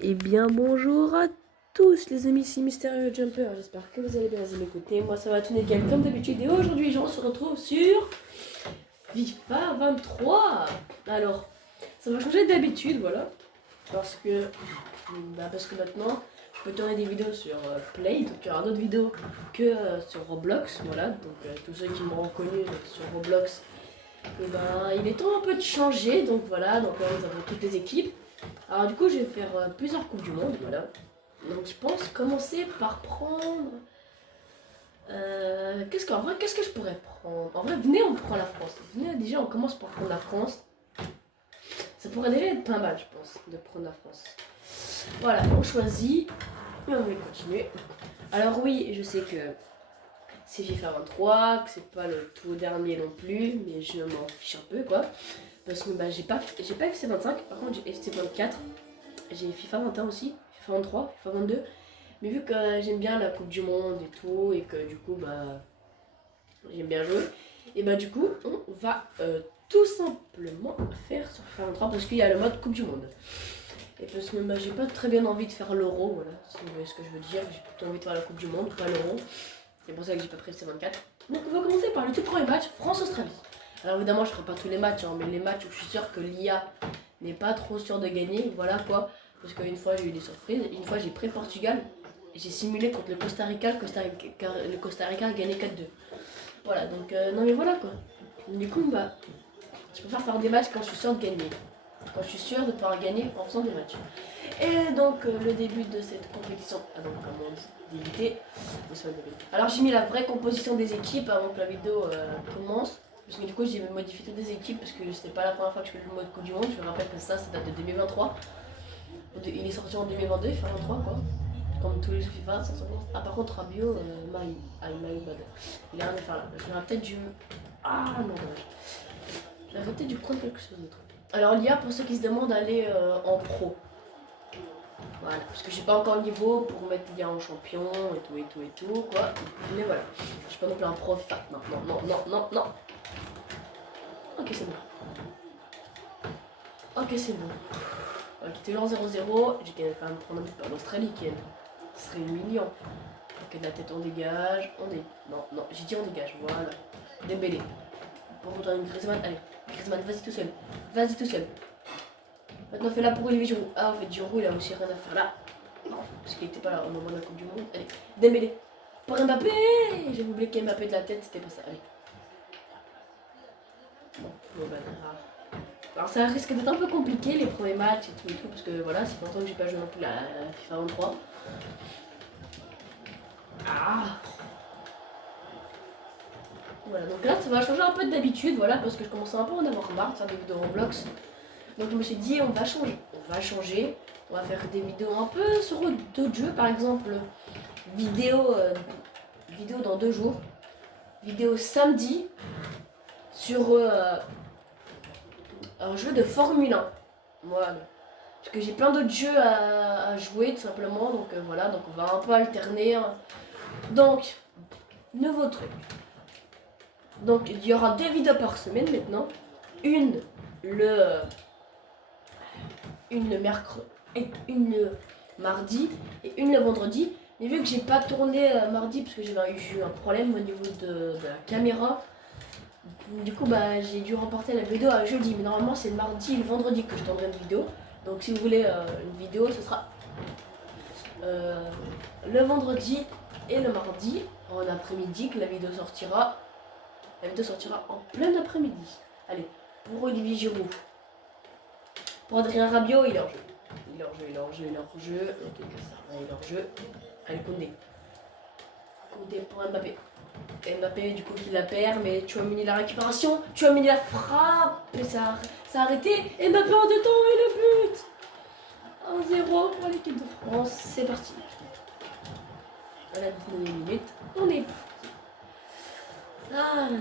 Eh bien bonjour à tous les amis, c'est Mystérieux Jumper, j'espère que vous allez bien m'écouter. Moi ça va tout nickel comme d'habitude et aujourd'hui on se retrouve sur FIFA 23. Alors ça va changer d'habitude, voilà, parce que maintenant je peux tourner des vidéos sur Play, donc il y aura d'autres vidéos que sur Roblox, voilà. Donc tous ceux qui m'ont reconnu sur Roblox, et il est temps un peu de changer, donc voilà. Donc là nous avons toutes les équipes. Alors du coup je vais faire plusieurs coupes du monde, voilà. Donc je pense commencer par prendre... qu'est-ce que je pourrais prendre? En vrai, venez, on prend la France. Venez, déjà, on commence par prendre la France. Ça pourrait déjà être pas mal, je pense, de prendre la France. Voilà, on choisit. Et on va continuer. Alors oui, je sais que c'est FIFA 23, que c'est pas le tout dernier non plus, mais je m'en fiche un peu, quoi. Parce que j'ai pas FC 25, par contre j'ai FC 24. J'ai FIFA 21 aussi, FIFA 23, FIFA 22. Mais vu que j'aime bien la Coupe du Monde et tout, et que du coup, j'aime bien jouer, et du coup, on va tout simplement faire sur FIFA 23 parce qu'il y a le mode Coupe du Monde. Et parce que j'ai pas très bien envie de faire l'Euro, voilà, si vous voyez ce que je veux dire. J'ai plutôt envie de faire la Coupe du Monde, pas l'Euro. C'est pour ça que j'ai pas pris le C24. Donc on va commencer par le tout premier match, France-Australie. Alors évidemment, je ferai pas tous les matchs, hein, mais les matchs où je suis sûr que l'IA n'est pas trop sûr de gagner, voilà quoi. Parce qu'une fois j'ai eu des surprises, une fois j'ai pris Portugal, et j'ai simulé contre le Costa Rica, le Costa Rica a gagné 4-2. Voilà, donc non mais voilà quoi. Du coup, je préfère faire des matchs quand je suis sûr de gagner. Quand je suis sûr de pouvoir gagner en faisant des matchs. Et donc le début de cette compétition, donc comme on dit, débuter. Alors j'ai mis la vraie composition des équipes avant que la vidéo commence. Parce que du coup j'ai modifié toutes les équipes parce que c'était pas la première fois que je fais le mode Coupe du Monde. Je me rappelle que ça date de 2023. Il est sorti en 2022, FIFA 23 quoi. Comme tous les jeux FIFA, ça s'en Ah par contre Rabiot, il a rien à faire là. J'aurais peut-être dû... Ah non, dommage. J'aurais peut-être dû prendre quelque chose d'autre. Alors l'IA, pour ceux qui se demandent, aller en pro. Voilà, parce que j'ai pas encore le niveau pour mettre l'IA en champion et tout quoi. Mais voilà, je suis pas non plus un pro FIFA. Non. Ok c'est bon. Ok c'est bon. Ok, toujours 0-0, j'ai quand même prendre un but par l'Australie qui serait humiliant. Ok, de la tête on dégage, Non, j'ai dit on dégage, voilà. Dembélé. Pour retourner Griezmann, allez. Griezmann, vas-y tout seul. Maintenant fais là pour Olivier Giroud. Ah en fait Giroud il a aussi rien à faire là. Non, parce qu'il était pas là au moment de la Coupe du Monde. Allez, Dembélé. Pour Mbappé. J'ai oublié qu'Mbappé de la tête, c'était pas ça. Allez. Bon, alors ça risque d'être un peu compliqué les premiers matchs et tout, parce que voilà, c'est longtemps que j'ai pas joué non plus la FIFA 23. Ah. Voilà, donc là ça va changer un peu d'habitude, voilà, parce que je commence un peu à en avoir marre de faire des vidéos Roblox. Donc je me suis dit on va changer, on va faire des vidéos un peu sur d'autres jeux, par exemple vidéo dans 2 jours, vidéo samedi sur un jeu de Formule 1. Voilà. Parce que j'ai plein d'autres jeux à jouer tout simplement, donc voilà, donc on va un peu alterner. Donc, nouveau truc. Donc il y aura 2 vidéos par semaine maintenant. Une le mercredi, une le mardi et une le vendredi. Mais vu que j'ai pas tourné mardi parce que j'ai eu un problème au niveau de la caméra, du coup j'ai dû reporter la vidéo à jeudi. Mais normalement c'est le mardi et le vendredi que je tournerai une vidéo. Donc si vous voulez une vidéo, ce sera le vendredi et le mardi en après-midi que la vidéo sortira. La vidéo sortira en plein après-midi. Allez, pour Olivier Giroud. Pour Adrien Rabiot, il est hors jeu. Il est hors jeu. Ok, que ça, il est hors jeu. Allez, Koundé pour Mbappé. Mbappé, du coup, il la perd, mais Tchouaméni la récupération. Tchouaméni la frappe. Et ça a arrêté. Mbappé en 2 temps et le but. 1-0 pour l'équipe de France. C'est parti. À la 19e minute, on est parti. Ah là là.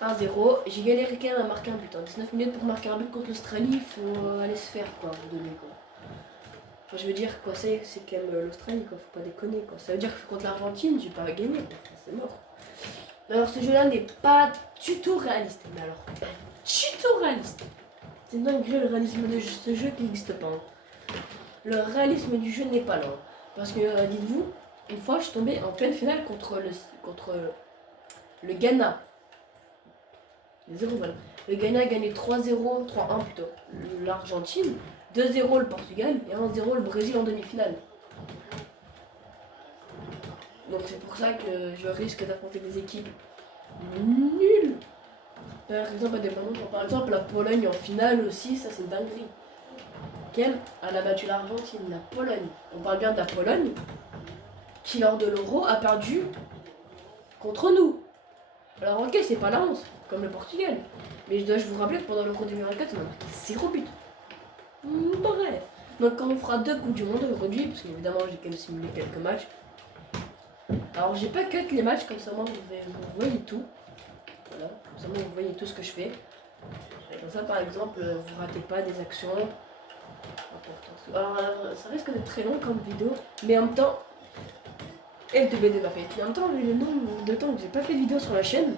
1-0, j'ai galéré quand même à marquer un but. 19 minutes pour marquer un but contre l'Australie, il faut aller se faire quoi, vous donner quoi. Enfin, je veux dire quoi, c'est quand même l'Australie quoi, faut pas déconner quoi. Ça veut dire que contre l'Argentine, j'ai pas gagné quoi, c'est mort. Alors ce jeu-là n'est pas du tout réaliste. Mais alors, pas du tout réaliste. C'est une dinguerie le réalisme de ce jeu qui n'existe pas. Hein. Le réalisme du jeu n'est pas là. Parce que, dites-vous, une fois je suis tombé en pleine finale contre le Ghana. Les 0, voilà. Le Ghana a gagné 3-0, 3-1 plutôt. L'Argentine, 2-0 le Portugal et 1-0 le Brésil en demi-finale. Donc c'est pour ça que je risque d'affronter des équipes nulles. Par exemple, la Pologne en finale aussi, ça c'est une dinguerie. Elle a battu l'Argentine, la Pologne. On parle bien de la Pologne, qui lors de l'Euro a perdu contre nous. Alors ok, c'est pas la honte, comme le Portugal. Mais je dois vous rappeler que pendant l'Euro 2024, on a marqué 0 but. Bref. Donc quand on fera 2 Coupes du Monde aujourd'hui, parce qu'évidemment j'ai quand même simulé quelques matchs. Alors j'ai pas cut les matchs, comme ça moi vous voyez tout. Voilà, comme ça moi vous voyez tout ce que je fais. Et comme ça par exemple, vous ratez pas des actions. Alors ça risque d'être très long comme vidéo, mais en même temps, et le doublé de Mbappé. Mais en même temps, vu le nombre de temps que j'ai pas fait de vidéo sur la chaîne,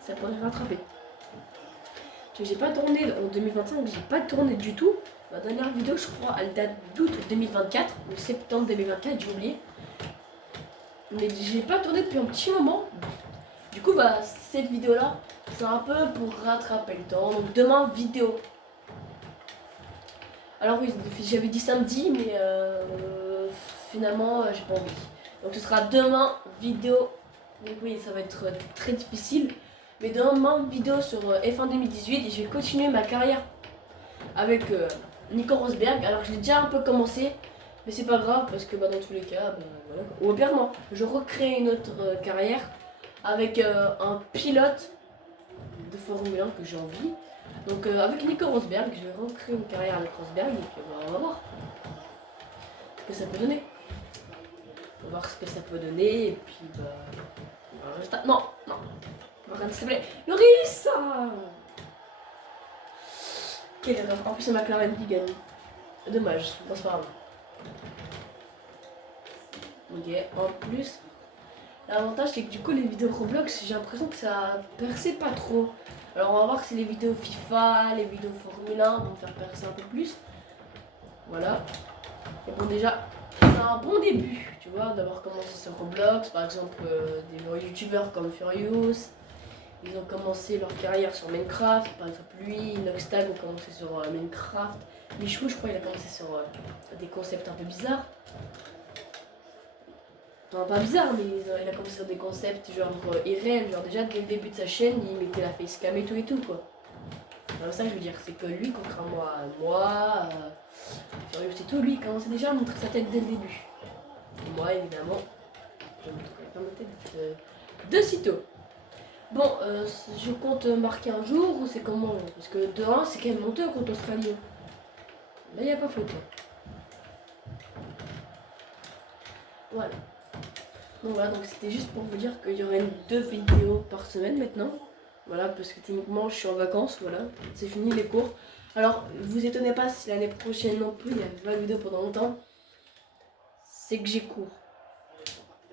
ça pourrait rattraper. Parce que j'ai pas tourné en 2025, j'ai pas tourné du tout. Ma dernière vidéo, je crois, elle date d'août 2024, ou septembre 2024, j'ai oublié. Mais j'ai pas tourné depuis un petit moment. Du coup, bah, cette vidéo-là, c'est un peu pour rattraper le temps. Donc demain, vidéo. Alors oui, j'avais dit samedi, mais finalement, j'ai pas envie. Donc ce sera demain, vidéo. Donc oui, ça va être très difficile. Mais demain, vidéo sur F1 2018 et je vais continuer ma carrière avec Nico Rosberg. Alors je l'ai déjà un peu commencé, mais c'est pas grave parce que bah, dans tous les cas, bah, voilà. Ou pire non, je recrée une autre carrière avec un pilote de Formule 1 que j'ai envie. Donc avec Nico Rosberg, je vais recréer une carrière avec Rosberg et puis on va voir ce que ça peut donner. On va voir ce que ça peut donner et puis bah... Non, non. Regarde s'il te plaît. Loris. Quelle erreur. En plus c'est McLaren qui gagne. Dommage, bon, c'est pas grave. Ok, en plus, l'avantage c'est que du coup les vidéos Roblox, j'ai l'impression que ça perçait pas trop. Alors on va voir si les vidéos FIFA, les vidéos Formule 1 vont me faire percer un peu plus. Voilà. Et bon déjà, c'est un bon début, tu vois, d'avoir commencé sur Roblox. Par exemple, des youtubeurs comme Furious, ils ont commencé leur carrière sur Minecraft. Par exemple, lui, Noxtag ont commencé sur Minecraft. Michou, je crois, il a commencé sur des concepts un peu bizarres. Non, pas bizarre, mais il a commencé sur des concepts genre irréels. Genre déjà, dès le début de sa chaîne, il mettait la facecam et tout quoi. Alors ça, je veux dire, c'est que lui, contrairement à moi, Furious et tout, lui, il commençait déjà à montrer sa tête dès le début. Et moi, évidemment, je ne montrerai pas ma tête de sitôt. Bon, je compte marquer un jour ou c'est comment? Parce que de 1, c'est quand même honteux contre l'Australie. Là, il n'y a pas photo. Voilà. Donc voilà, donc c'était juste pour vous dire qu'il y aurait 2 vidéos par semaine maintenant. Voilà, parce que techniquement, je suis en vacances, voilà. C'est fini les cours. Alors, vous étonnez pas si l'année prochaine non plus, il n'y a pas de vidéo pendant longtemps. C'est que j'ai cours.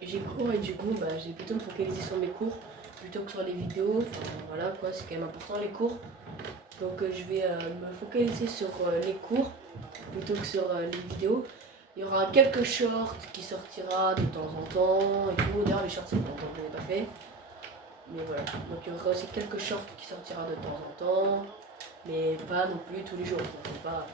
J'ai cours et du coup, bah, j'ai plutôt me focaliser sur mes cours plutôt que sur les vidéos. Enfin, voilà quoi, c'est quand même important les cours. Donc je vais me focaliser sur les cours plutôt que sur les vidéos. Il y aura quelques shorts qui sortira de temps en temps et tout. D'ailleurs les shorts c'est longtemps que je n'ai pas fait. Mais voilà. Donc il y aura aussi quelques shorts qui sortira de temps en temps. Mais pas non plus tous les jours. Donc pas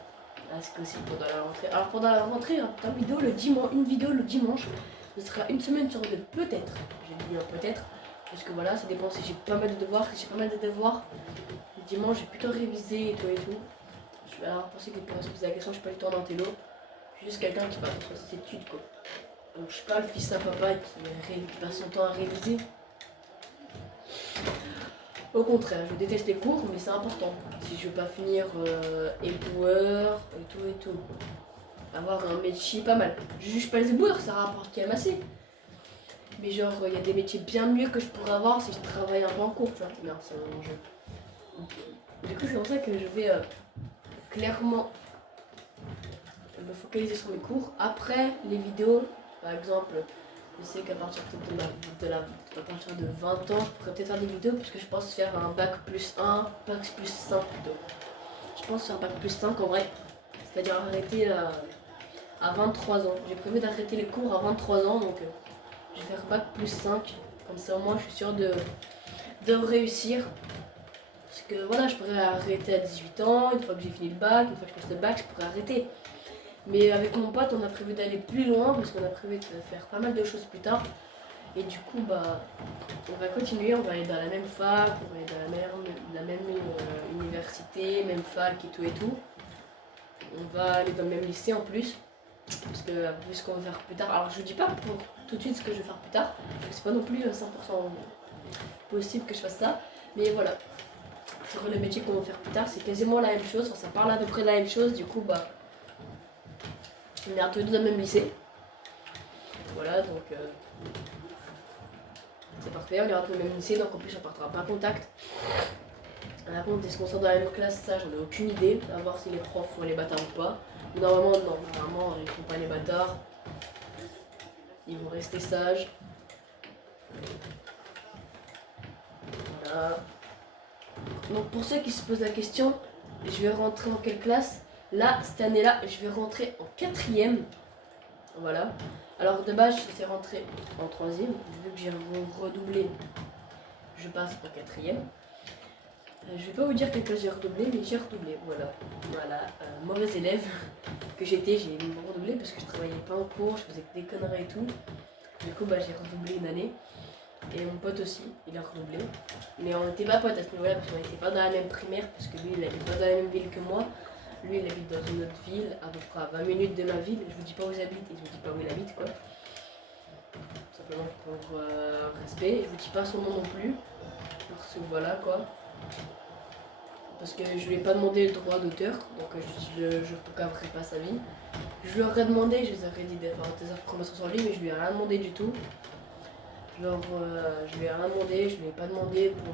à ce que aussi pendant la rentrée. Alors pendant la rentrée, une vidéo le dimanche. Ce sera une semaine sur deux, peut-être. J'ai dit peut-être. Parce que voilà, ça dépend si j'ai pas mal de devoirs. Si j'ai pas mal de devoirs, le dimanche j'ai plutôt révisé et tout et tout. Je vais alors penser que pour se poser la question, je suis pas du tout en intello. Je suis juste quelqu'un qui passe entre ses études quoi. Donc je suis pas le fils à papa qui passe son temps à réviser. Au contraire, je déteste les cours, mais c'est important. Si je veux pas finir éboueur et tout. Avoir un métier pas mal. Je juge pas les éboueurs, ça rapporte quand même assez. Mais genre, il y a des métiers bien mieux que je pourrais avoir si je travaille un peu en cours, tu vois. Non, c'est un enjeu. Du coup, c'est pour ça que je vais clairement me focaliser sur mes cours. Après, les vidéos, par exemple, Je sais qu'à partir à partir de 20 ans, je pourrais peut-être faire des vidéos parce que je pense faire un bac plus 1, bac plus 5 plutôt. Je pense faire un bac plus 5 en vrai, c'est-à-dire arrêter à 23 ans. J'ai prévu d'arrêter les cours à 23 ans, donc je vais faire bac plus 5. Comme ça au moins je suis sûre de réussir. Parce que voilà, je pourrais arrêter à 18 ans, une fois que j'ai fini le bac, une fois que je passe le bac, je pourrais arrêter. Mais avec mon pote, on a prévu d'aller plus loin parce qu'on a prévu de faire pas mal de choses plus tard. Et du coup, bah, on va continuer, on va aller dans la même fac, on va aller dans la même université, même fac et tout et tout. On va aller dans le même lycée en plus. Parce que vu ce qu'on va faire plus tard, alors je vous dis pas pour tout de suite ce que je vais faire plus tard, parce que c'est pas non plus 100% possible que je fasse ça, mais voilà. Sur le métier qu'on va faire plus tard, c'est quasiment la même chose, enfin, ça parle à peu près de la même chose, du coup bah on est tous les deux dans le même lycée. Voilà, donc c'est parfait, on ira tous le même lycée, donc en plus on partira pas en contact. Par contre, est-ce qu'on sort dans la même classe, ça j'en ai aucune idée, à voir si les profs font les bâtards ou pas. Mais normalement non, normalement ils font pas les bâtards. Ils vont rester sages. Voilà. Donc pour ceux qui se posent la question, je vais rentrer en quelle classe? Là, cette année-là, je vais rentrer en 4e. Voilà. Alors de base, je suis rentré en 3e. Vu que j'ai redoublé, je passe en 4e. Je vais pas vous dire quelle classe j'ai redoublé, mais j'ai redoublé. Voilà. Voilà. Mauvais élève que j'étais, j'ai redoublé parce que je travaillais pas en cours, je faisais des conneries et tout. Du coup, bah, j'ai redoublé une année. Et mon pote aussi, il a redoublé. Mais on n'était pas potes à ce niveau-là parce qu'on n'était pas dans la même primaire, parce que lui, il n'habite pas dans la même ville que moi. Lui, il habite dans une autre ville, à peu près à 20 minutes de ma ville. Je vous dis pas où j'habite et je vous dis pas où il habite, quoi. Simplement pour respect. Je vous dis pas son nom non plus. Parce que voilà, quoi. Parce que je lui ai pas demandé le droit d'auteur, donc je ne cadrerai pas sa vie. Je lui aurais demandé, je les aurais dit de faire des informations sur lui, mais je lui ai rien demandé du tout. Genre, je lui ai rien demandé, je lui ai pas demandé pour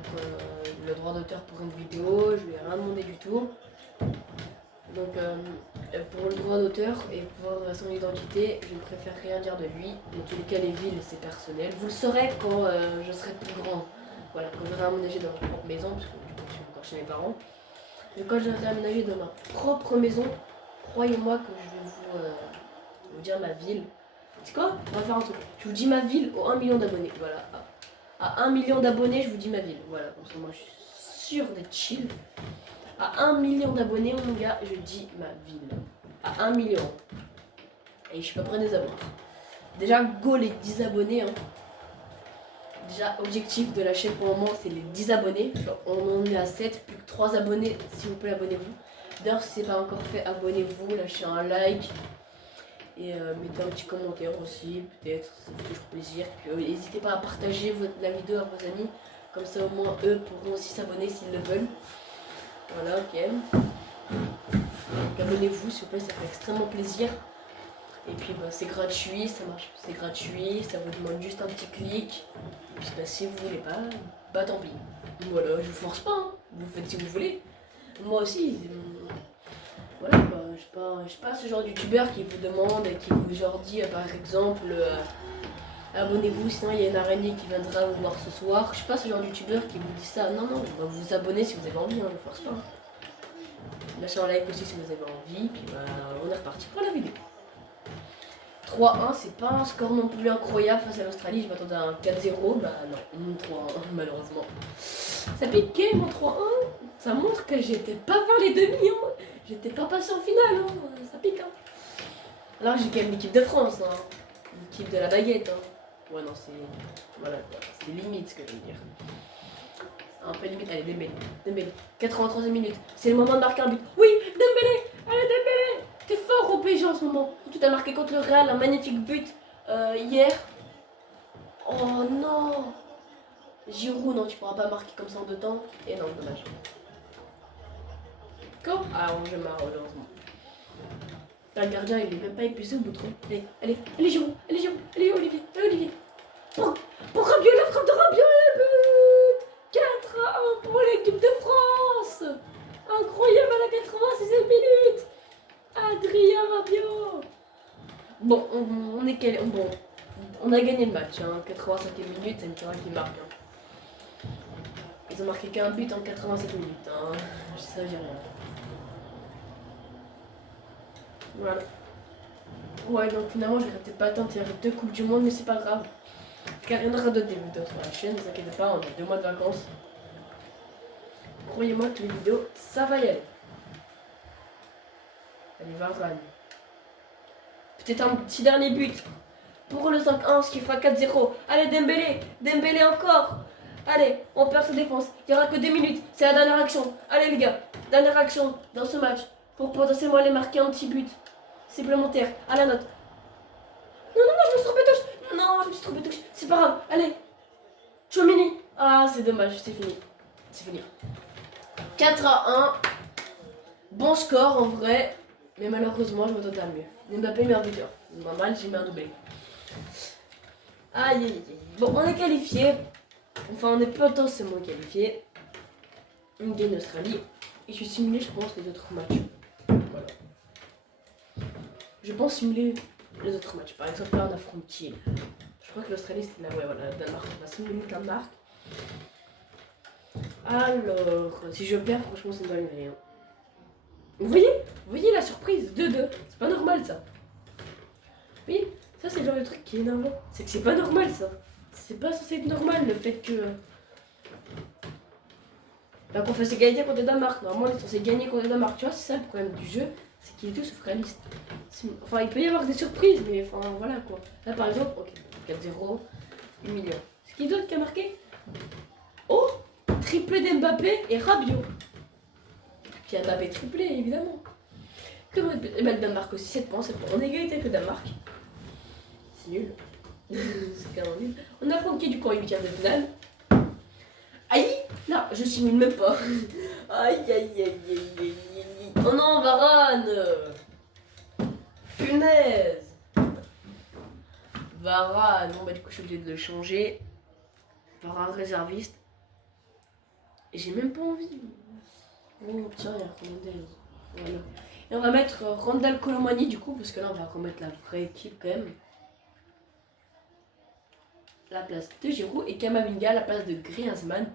le droit d'auteur pour une vidéo, je lui ai rien demandé du tout. Donc, pour le droit d'auteur et pour son identité, je préfère rien dire de lui. Dans tous les cas, les villes, c'est personnel. Vous le saurez quand je serai plus grand. Voilà, quand j'aurai aménagé dans ma propre maison, parce que du coup, je suis encore chez mes parents. Mais quand j'aurai aménagé dans ma propre maison, croyez-moi que je vais vous dire ma ville. C'est quoi? On va faire un truc. Je vous dis ma ville aux 1 million d'abonnés. Voilà. À 1 million d'abonnés, je vous dis ma ville. Voilà. Comme ça, moi, je suis sûr d'être chill. À 1 million d'abonnés, mon gars, je dis ma ville. À 1 million. Et je suis pas près des abonnés. Déjà, go les 10 abonnés. Hein. Déjà, objectif de la chaîne pour le moment, c'est les 10 abonnés. On en est à 7, plus que 3 abonnés. S'il vous plaît, abonnez-vous. D'ailleurs, si ce n'est pas encore fait, abonnez-vous, lâchez un like. Et mettez un petit commentaire aussi, peut-être, ça fait toujours plaisir. Puis n'hésitez pas à partager la vidéo à vos amis, comme ça au moins eux pourront aussi s'abonner s'ils le veulent. Voilà, ok. Donc abonnez-vous s'il vous plaît, ça fait extrêmement plaisir. Et puis bah, c'est gratuit, ça marche, c'est gratuit, ça vous demande juste un petit clic. Et puis bah, si vous voulez pas, bah tant pis. Voilà, je vous force pas, hein. Vous faites si vous voulez. Moi aussi. Voilà, bah, je suis pas ce genre de youtubeur qui vous demande, qui vous genre dit par exemple abonnez-vous sinon il y a une araignée qui viendra vous voir ce soir. Je suis pas ce genre de youtubeur qui vous dit ça. Non, non, bah, vous vous abonnez si vous avez envie, hein, je force pas. Lâchez un like aussi si vous avez envie, puis bah, on est reparti pour la vidéo. 3-1, c'est pas un score non plus incroyable face à l'Australie, je m'attendais à un 4-0, bah non, 3-1 malheureusement. Ça piquait mon 3-1, ça montre que j'étais pas vers les demi, hein. J'étais pas passé en finale, hein. Ça pique. Hein. Alors j'ai quand même l'équipe de France, hein. L'équipe de la baguette. Hein. Ouais non, c'est voilà, c'est limite ce que je veux dire. Un peu limite, allez Dembélé, 83e minute, c'est le moment de marquer un but. Oui, Dembélé, allez Dembélé. T'es fort au PSG en ce moment. Tu t'as marqué contre le Real un magnifique but hier. Oh non. Giroud, non, tu pourras pas marquer comme ça en 2 temps. Et non, dommage. Quoi? Ah, on je marre, heureusement. Le gardien, il est même pas épuisé au bout de trop. Allez, Giroud, allez, Olivier, pour Rabiot, la frappe de Rabiot, le but 4-1 pour l'équipe de France. Incroyable à la 86e minute. Adrien Rabiot. Bon, on est quel... Bon, On a gagné le match, hein. 85e minute, c'est Mitterrand qui marque. Hein. Ils ont marqué qu'un but en 87 minutes. Hein. Je sais rien. Voilà. Ouais, donc finalement, je vais peut-être pas attendre qu'il y ait 2 Coupes du Monde, mais c'est pas grave. Car il y en aura d'autres vidéos sur la chaîne, ne vous inquiétez pas, on a 2 mois de vacances. Croyez-moi que les vidéos, ça va y aller. Allez, Varane. Peut-être un petit dernier but. Pour le 5-1, ce qui fera 4-0. Allez, Dembélé. Dembélé encore. Allez, on perd sa défense. Il n'y aura que 2 minutes. C'est la dernière action. Allez, les gars. Dernière action dans ce match. Pour potentiellement aller marquer un petit but supplémentaire. À la note. Non, non, non, je me suis trompé de touche. Non, je me suis trompé de touche. C'est pas grave. Allez. Tchouameni. Ah, c'est dommage. C'est fini. C'est fini. 4-1. Bon score en vrai. Mais malheureusement, je m'attendais à mieux. Mbappé meilleur buteur. Normal, j'ai mis un doublé. Aïe aïe aïe. Bon, on est qualifié. Enfin, on est potentiellement qualifié. On gagne l'Australie. Et je vais simuler, je pense, les autres matchs. Voilà. Je pense simuler les autres matchs. Par exemple, là, on affronte qui? Je crois que l'Australie, c'était là. Ouais, voilà, Danemark. On va simuler le Danemark. Alors, si je perds, franchement, c'est une bonne idée. Hein. Vous voyez la surprise 2-2. C'est pas normal, ça. Oui, ça, c'est le genre de truc qui est énervant. C'est que c'est pas normal, ça. C'est pas censé être normal, le fait que... Bah, qu'on fasse égalité contre le Danemark. Normalement, on est censé gagner contre le Danemark. Tu vois, c'est ça le problème du jeu. C'est qu'il est tout sauf réaliste. Enfin, il peut y avoir des surprises, mais enfin, voilà, quoi. Là, par exemple, ok, 4-0, 8 millions. C'est qui d'autre qui a marqué? Oh, triplé d'Mbappé et Rabiot. Puis Mbappé triplé, évidemment. Comme le Danemark aussi, 7 points, 7 points. On est égalité avec le Danemark. C'est nul. C'est carrément nul. On affronte qui du coup en 8ème de finale? Aïe! Là, je simule même pas. Aïe aïe aïe aïe aïe aïe. Oh non, Varane! Punaise! Varane, bon bah du coup je suis obligée de le changer. Varane réserviste. Et j'ai même pas envie. Oh tiens, il y a Hernandez. Voilà. Et on va mettre Randal Colomani du coup, parce que là on va remettre la vraie équipe quand même. La place de Giroud et Kamavinga à la place de Griezmann.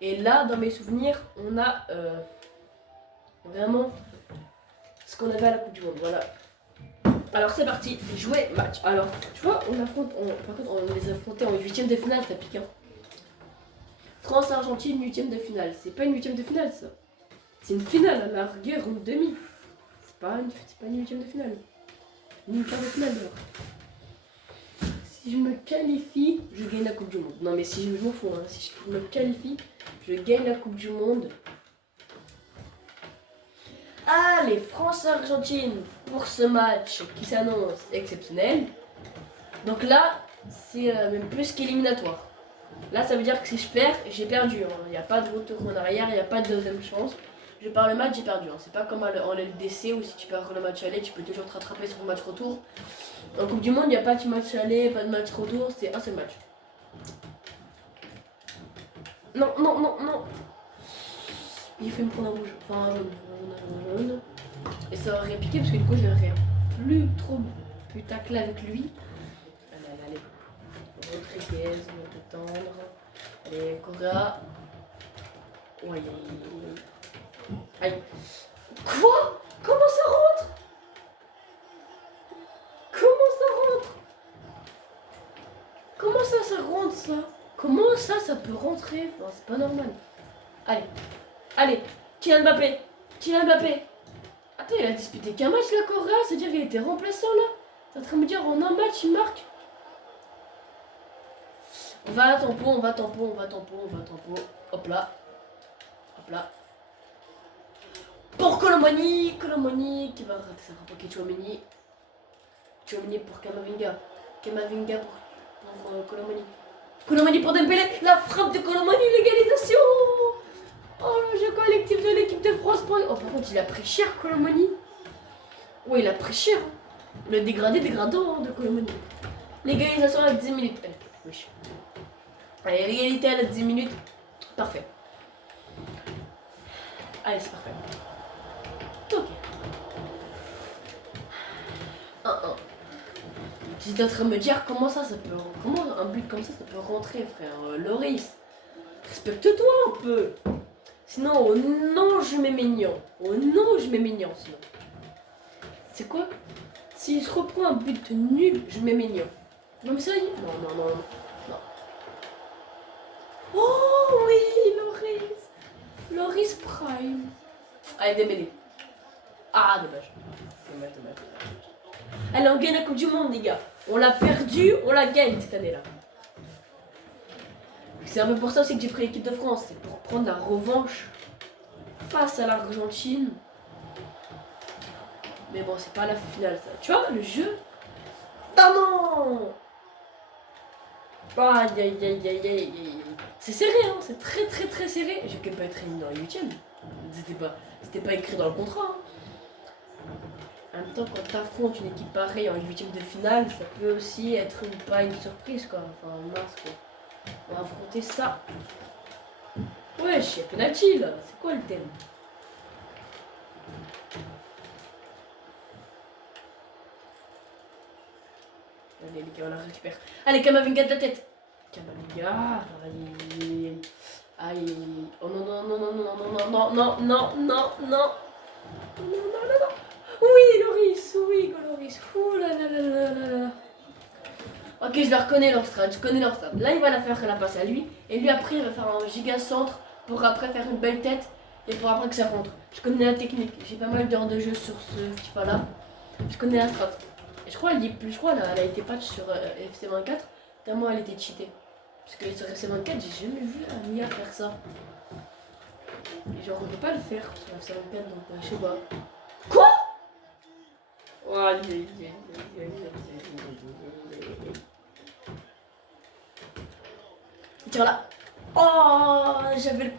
Et là, dans mes souvenirs, on a vraiment ce qu'on avait à la Coupe du Monde. Voilà. Alors c'est parti, jouer match. Alors, tu vois, par contre, on les affrontait en 8ème de finale, ça pique. Hein. France-Argentine, 8ème de finale. C'est pas une 8ème de finale, ça. C'est une finale, à la rigueur, une demi. C'est pas une 8ème de finale. Une quart de finale, alors. Si je me qualifie, je gagne la Coupe du Monde. Non mais si je m'en fous, hein. Si je me qualifie, je gagne la Coupe du Monde. Allez, France-Argentine pour ce match qui s'annonce exceptionnel. Donc là, c'est même plus qu'éliminatoire. Là, ça veut dire que si je perds, j'ai perdu. Il n'y a pas de retour en arrière, il n'y a pas de deuxième chance. Je perds le match, j'ai perdu. Hein. C'est pas comme en LDC où si tu perds le match aller, tu peux toujours te rattraper sur le match retour. En Coupe du Monde, il n'y a pas de match aller, pas de match retour, c'est un seul match. Non, non, non, non. Il fait me prendre un rouge. Enfin, un jaune. Et ça aurait piqué parce que du coup, j'aurais plus trop pu tacler avec lui. Allez, allez, allez. Rodriguez, on va détendre. Allez, Cora. Ouais, aïe. Quoi? Comment ça rentre? Comment ça rentre? Comment ça rentre ça? Comment ça peut rentrer? Enfin, c'est pas normal. Allez, allez, Kylian Mbappé. Kylian Mbappé. Attends, il a disputé qu'un match la Correa, c'est-à-dire qu'il était remplaçant là. T'es en train de me dire en un match il marque? On va à tampon, on va tampon, on va tampon, on va tampon. Hop là. Hop là. Pour Colomani qui va rater sa rapport Tchouameni. Tchouameni pour Kamavinga. Kamavinga pour Colomani. Colomani pour Dembélé. La frappe de Colomani, l'égalisation. Oh, le jeu collectif de l'équipe de France. Oh, par contre, il a pris cher, Colomani. Ouais, il a pris cher. Le dégradé dégradant de Colomani. L'égalisation à 10 minutes. Allez, oui. Allez, l'égalité à la 10 minutes. Parfait. Allez, c'est parfait. Ok. 1-1. J'étais en train de me dire comment un but comme ça peut rentrer, frère. Loris, respecte-toi un peu. Sinon, oh non, je mets mignon. Oh non, je mets mignon, sinon. C'est quoi? Si je reprends un but nul, je mets mignon. Non mais ça y est. Non. Oh oui, Loris. Loris Prime. Allez, démêlé. Ah, dommage. Dommage. Allez, on gagne la Coupe du Monde, les gars. On l'a perdu, on la gagne cette année-là. C'est un peu pour ça aussi que j'ai pris l'équipe de France. C'est pour prendre la revanche face à l'Argentine. Mais bon, c'est pas la finale, ça. Tu vois, le jeu... Ah non! Aïe. C'est serré, hein. C'est très serré. J'ai quand même pas être éliminé dans les 8ème. C'était pas écrit dans le contrat, hein. En même temps, quand t'affrontes une équipe pareille en 8ème de finale, ça peut aussi être pas une surprise, quoi. Enfin, mince, quoi. On va affronter ça. Wesh, y'a penalty, là. C'est quoi le thème? Allez, les gars, on la récupère. Allez, Kamavinga de la tête. Kamavinga. Aïe. Oh non. Oui, Loris. Ouh là là. Ok, je la reconnais leur strat. Je connais leur strat. Là, il va la passer à lui. Et lui, après, il va faire un giga centre pour après faire une belle tête. Et pour après que ça rentre. Je connais la technique. J'ai pas mal d'heures de jeu sur ce FIFA là. Je connais la strat. Et je crois elle a été patch sur FC 24. Tellement elle était cheatée. Parce que sur FC 24, j'ai jamais vu un IA faire ça. Et genre, on peut pas le faire sur FC 24, donc je sais pas. Quoi? Tiens là. Oh, j'avais le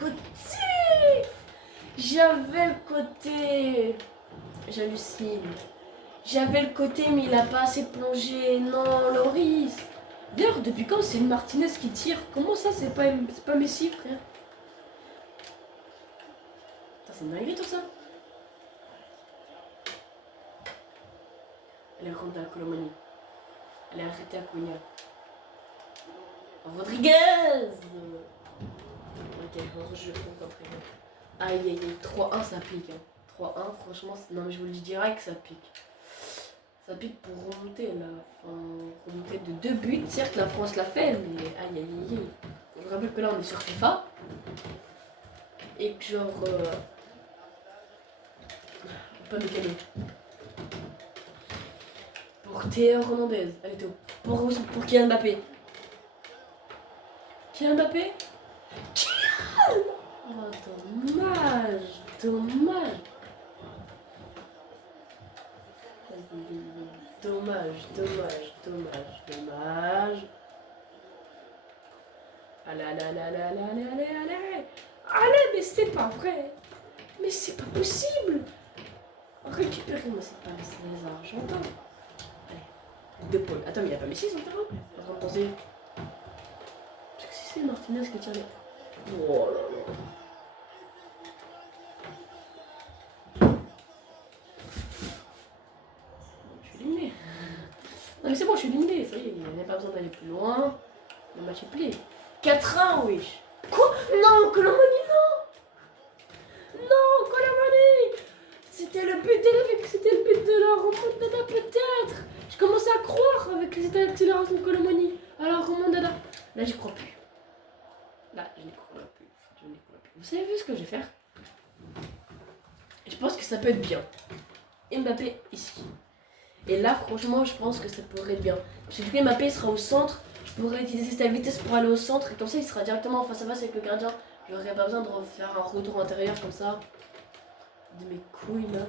côté. J'hallucine. J'avais le côté, mais il a pas assez plongé. Non, Loris. D'ailleurs, depuis quand c'est une Martinez qui tire? Comment ça, c'est pas Messi, frère? C'est une dinguerie tout ça. Elle est rentrée à Colomani. Elle est arrêtée à Cognac. Rodriguez. Ok, je compte après. Aïe, 3-1 ça pique. Hein. 3-1, franchement, non mais je vous le dis direct, ça pique. Ça pique pour remonter là. Enfin, remonter de 2 buts. Certes, la France l'a fait, mais aïe. Je rappelle que là, on est sur FIFA. Et que genre... pas me calmer. Pour Théo Hernandez. Allez, Théo. Pour Kylian Mbappé. Kylian Mbappé. Oh, dommage. Allez, mais c'est pas vrai. Mais c'est pas possible. Récupérez-moi, c'est pas les Argentins. Allez, De Paul. Attends, mais il a pas Messi sur le terrain. Je suis en train de penser. Parce que si c'est Martinez qui tire les... Oh là là. Je suis éliminé. Non mais c'est bon, je suis éliminé. Ça y est, il n'y a pas besoin d'aller plus loin. Le match est plié. 4-1, wesh. Quoi? Non, Colomani, non, Colomani. C'était le but de la remontada peut-être. Je commençais à croire avec les états d'accélération de Colomani. Alors remontada. Là j'y crois plus. Je n'y crois plus. Vous savez vu ce que je vais faire? Je pense que ça peut être bien. Mbappé ici. Et là franchement je pense que ça pourrait être bien. Parce que Mbappé sera au centre. Je pourrais utiliser sa vitesse pour aller au centre. Et comme ça il sera directement face à face avec le gardien. J'aurais pas besoin de refaire un retour intérieur comme ça. De mes couilles là.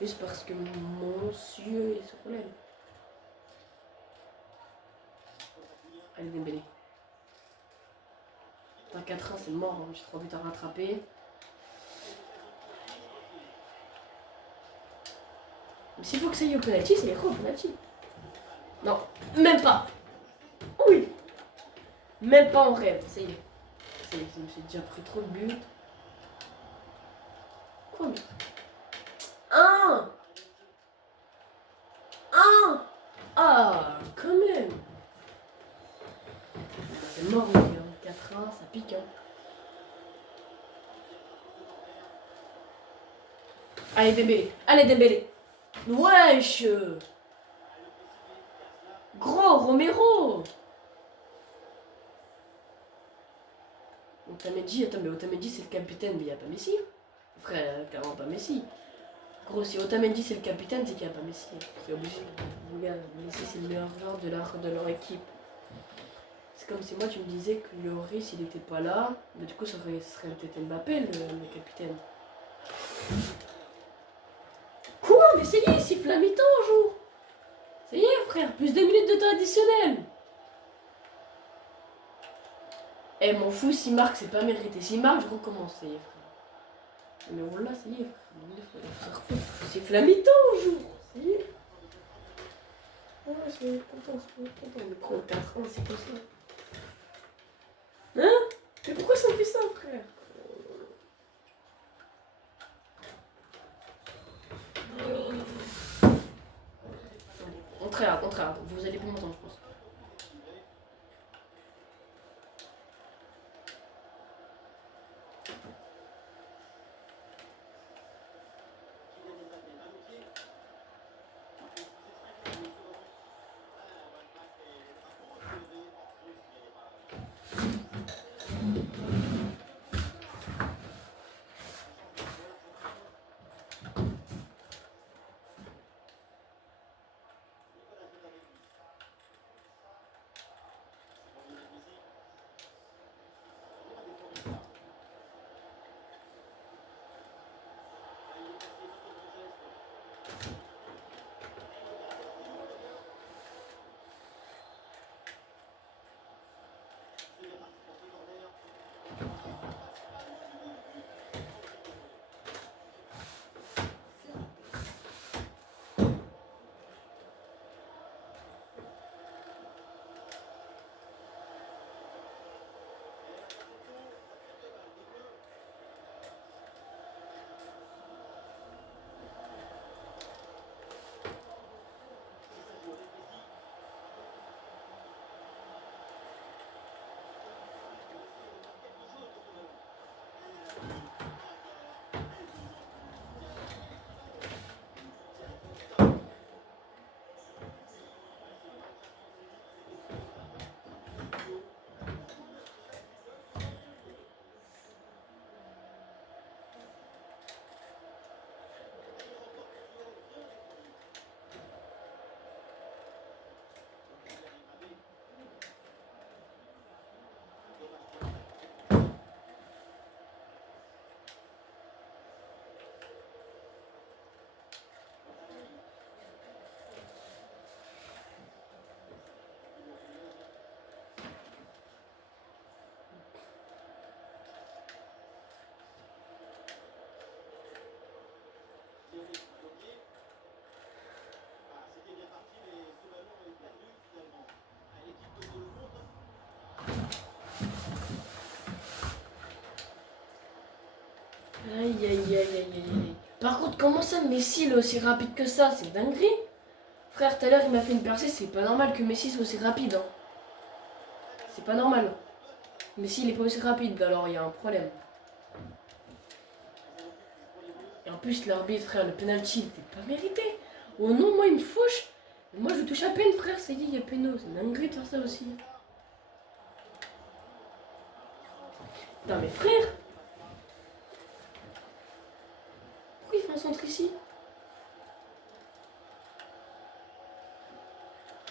Juste parce que mon monsieur est sur problème. Allez Dembélé. 4-1 c'est mort, hein. J'ai 3 buts à rattraper. Mais s'il faut que ça aille au penalty, c'est les gros au penalty. Non, même pas. Oui. Même pas en rêve, ça y est. Je me suis déjà pris trop de buts. Quoi mais... Ah, come Allez, Dembélé. Allez, Dembélé. Wesh. Gros, Romero. Otamendi, attends, mais Otamendi c'est le capitaine, mais il n'y a pas Messi. Frère, clairement pas Messi. Gros, si Otamendi c'est le capitaine, c'est qu'il n'y a pas Messi. C'est obligé. Regarde, Messi c'est le meilleur joueur de leur équipe. C'est comme si moi tu me disais que Lloris il était pas là, mais du coup ça serait peut-être Mbappé le capitaine. Quoi? Mais ça y est, il siffle la mi-temps un jour. Ça y est frère, plus 2 minutes de temps additionnel. Eh m'en fous, s'il marque c'est pas mérité. S'il marque je recommence, ça y est frère. Mais voilà, ça y est frère. Il siffle la mi-temps un jour. Ça y est. Ah, je suis content, Mais gros, 4 ans, c'est quoi ça? Hein? Mais pourquoi ça me fait ça, frère? On très hard. Vous allez pas m'entendre, je pense. Aïe aïe aïe aïe aïe. Par contre, comment ça Messi il est aussi rapide que ça? C'est dinguerie. Frère, tout à l'heure il m'a fait une percée, c'est pas normal que Messi soit aussi rapide. Hein. C'est pas normal. Messi il est pas aussi rapide, alors il y a un problème. Et en plus l'arbitre, frère, le penalty, il était pas mérité. Oh non, moi il me fauche. Moi je touche à peine, frère, c'est dit, il y a péno. C'est dinguerie de faire ça aussi. Putain mais frère, pourquoi il fait un centre ici?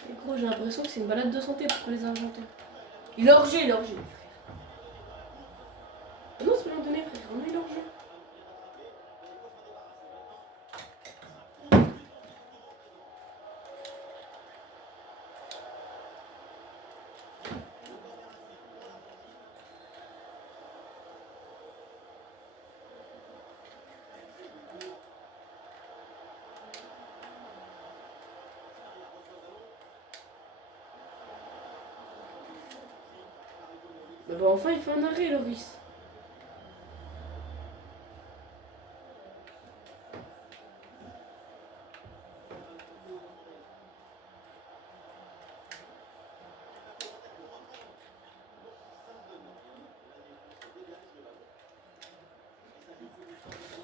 Et gros, j'ai l'impression que c'est une balade de santé pour les Argentins. Il est hors-jeu, frère. Ah non, c'est pas donné, frère, on est hors-jeu. Mais bon, enfin, il fait un arrêt, Loris.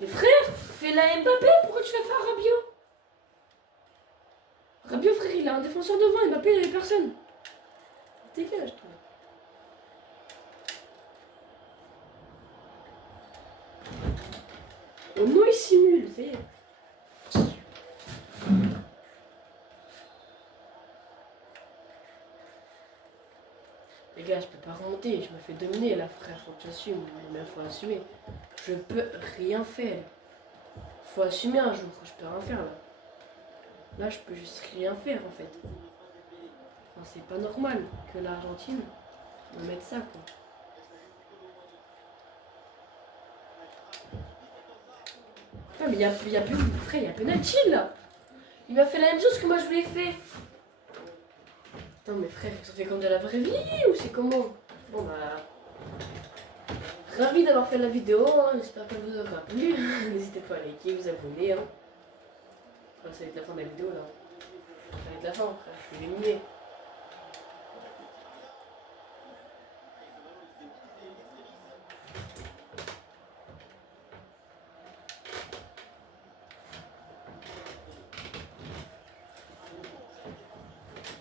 Mais frère, Fais la Mbappé, pourquoi tu vas faire Rabiot? Rabiot, frère, il a un défenseur devant, Mbappé, il avait personne. Dégage, toi. Au moins, il simule, ça y est. Les gars, je peux pas remonter, je me fais dominer là, frère, faut que j'assume, mais faut assumer. Je peux rien faire. Faut assumer un jour, je peux rien faire là. Là, je peux juste rien faire en fait. Enfin, c'est pas normal que l'Argentine me mette ça quoi. Ah, mais y a plus, frère, il y a penalty là. Il m'a fait la même chose que moi je lui ai fait. Attends, mais frère, ils ont fait comme de la vraie vie ou c'est comment? Bon bah. Ravi d'avoir fait la vidéo, hein. J'espère qu'elle vous aura plu. N'hésitez pas à liker, vous abonner. Hein. Enfin, ça va être la fin de la vidéo là. Ça va être la fin, frère. Je suis éliminé.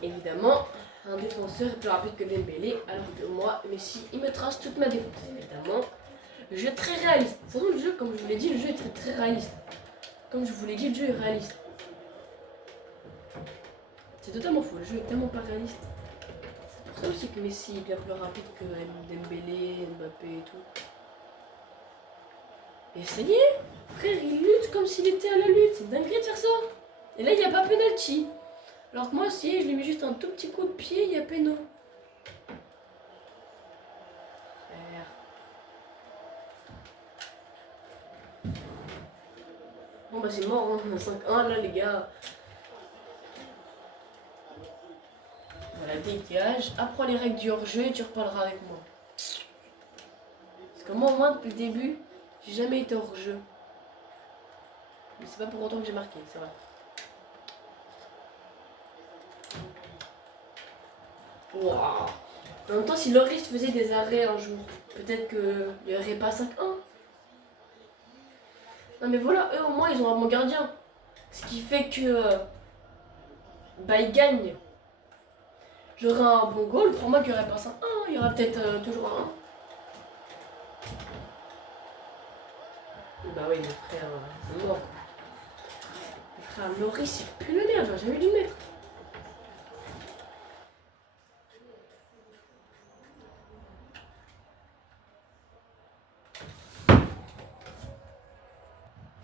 Évidemment, un défenseur est plus rapide que Dembélé, alors que moi, Messi, il me trace toute ma défense. Évidemment, le jeu est très réaliste. De toute façon, le jeu, comme je vous l'ai dit, le jeu est très très réaliste. Comme je vous l'ai dit, le jeu est réaliste. C'est totalement faux, le jeu est tellement pas réaliste. C'est pour ça aussi que Messi est bien plus rapide que Dembélé, Mbappé et tout. Et ça y est, frère, il lutte comme s'il était à la lutte. C'est dingue de faire ça. Et là, il n'y a pas penalty. Alors que moi, si je lui mets juste un tout petit coup de pied, il y a péno. Bon bah c'est mort, hein. 5-1 là les gars. Voilà, dégage. Apprends les règles du hors-jeu et tu reparleras avec moi. Parce que moi, depuis le début, j'ai jamais été hors-jeu. Mais c'est pas pour autant que j'ai marqué, c'est vrai. Waouh. En même temps, si Loris faisait des arrêts un jour, peut-être qu'il n'y aurait pas 5-1. Non mais voilà, eux au moins ils ont un bon gardien. Ce qui fait que bah ils gagnent. J'aurai un bon goal, pour moi qu'il n'y aurait pas 5-1, il y aura peut-être toujours un 1. Bah oui, le frère, c'est mort. Le frère Loris, c'est plus le merde, j'aurais jamais dû le mettre.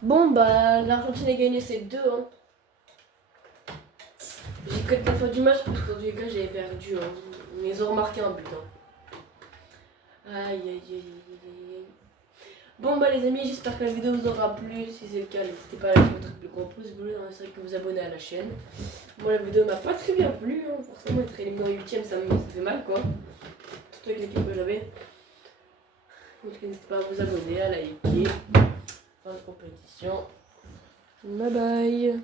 Bon bah l'Argentine a gagné ses 2 hein. J'ai que la fin du match parce que dans tous les cas j'avais perdu hein. Mais ils ont remarqué un but hein. Aïe aïe aïe aïe. Bon bah les amis, j'espère que la vidéo vous aura plu. Si c'est le cas, n'hésitez pas à lâcher votre plus gros pouce bleu, hein. C'est vrai que vous abonnez à la chaîne. Moi la vidéo m'a pas très bien plu hein. Forcément être éliminé en 8ème ça fait mal quoi. Surtout avec l'équipe que j'avais. Donc n'hésitez pas à vous abonner, à liker. Fin de compétition. Bye bye.